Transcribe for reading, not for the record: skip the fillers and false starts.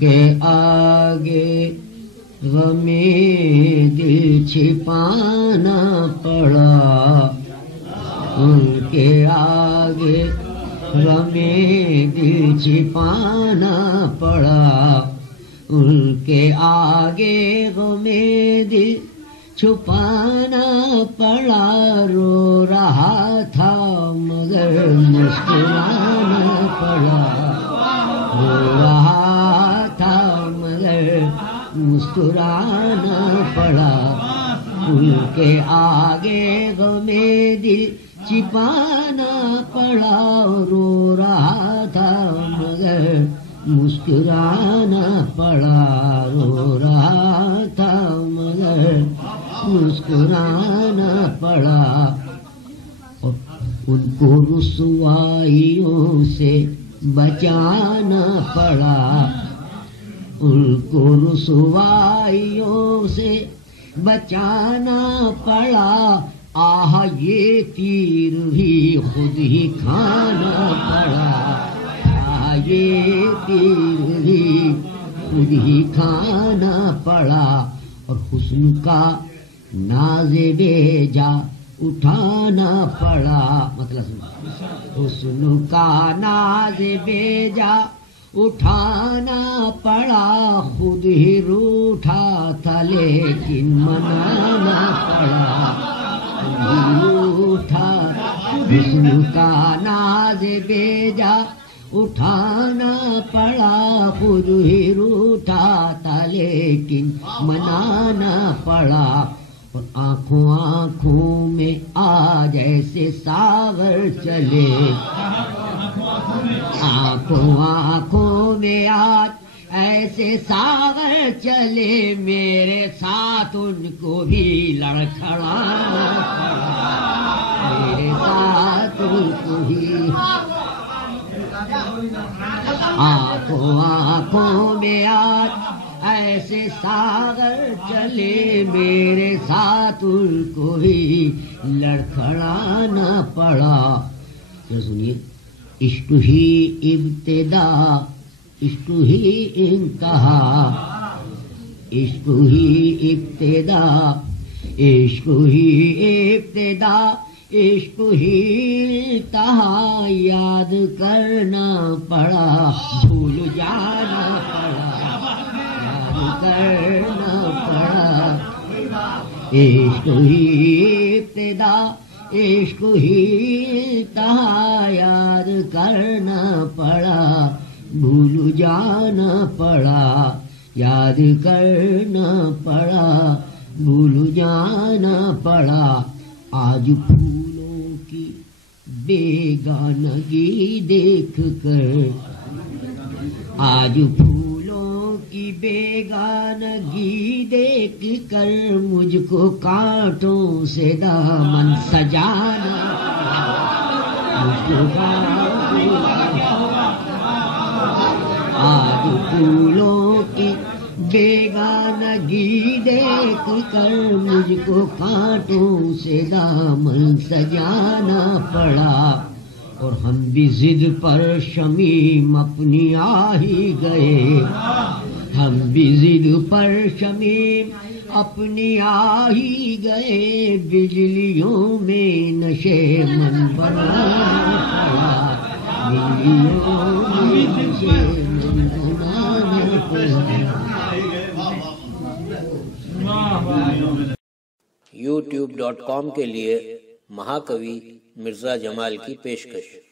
کے آگے غم دل چھپانا پڑا، ان کے آگے غم دل چھپانا پڑا، ان کے آگے غم دل چھپانا پڑا، رو رہا تھا مگر مسکرانا پڑا، رو رہا تھا مگر مسکرانا پڑا، ان کے آگے غم دل چھپانا پڑا، رو رہا تھا مگر مسکرانا پڑا، رو رہا تھا مگر مسکرانا پڑا، ان کو رسوائیوں سے بچانا پڑا، ان کو رسوائیوں سے بچانا پڑا، آہ یہ تیر بھی خود ہی کھانا پڑا، آہ یہ تیر بھی خود ہی کھانا پڑا، اور حسن کا ناز بیجا اٹھانا پڑا، مطلب حسن کا ناز بیجا اٹھانا پڑا، خود ہی روٹھا تھا لیکن منانا پڑا، روٹھا حسن کا ناز بیجا اٹھانا پڑا، خود ہی روٹھا تھا لیکن منانا پڑا، اور آنکھوں آنکھوں میں آج ایسے ساغر چلے، آنکھوں آنکھوں میں آج ایسے ساغر چلے، میرے ساتھ ان کو بھی لڑکھڑانا پڑا، میرے ساتھ ان کو بھی، آنکھوں آنکھوں میں آج ایسے ساغر چلے، میرے ساتھ ان کو بھی لڑکھڑانا پڑا، کیا سنیے، عشق ہی ابتدا عشق ہی انتہا، عشق ہی ابتدا عشق ہی ابتدا عشق ہی انتہا، یاد کرنا پڑا بھول جانا پڑا، یاد کرنا پڑا، عشق ہی ابتدا عشق ہی انتہا، یاد کرنا پڑا بھول جانا پڑا، یاد کرنا پڑا بھول جانا پڑا، آج پھولوں کی بیگانگی دیکھ کر، آج پھولوں کی بیگانگی دیکھ کر، مجھ کو کانٹوں سے دامن سجانا پڑا، آج پھولوں کی بیگانگی دیکھ کر، مجھ کو کانٹوں سے دامن سجانا پڑا، اور ہم بھی ضد پر شمیم اپنی آ ہی گئے، ہم بھی ضد پر شمیم اپنی آ ہی گئے، بجلیوں میں نشے من بنانا پڑا، بجلیوں میں نشے من بنانا پڑا۔ youtube.com کے لیے مہاکوی مرزا جمال کی پیشکش۔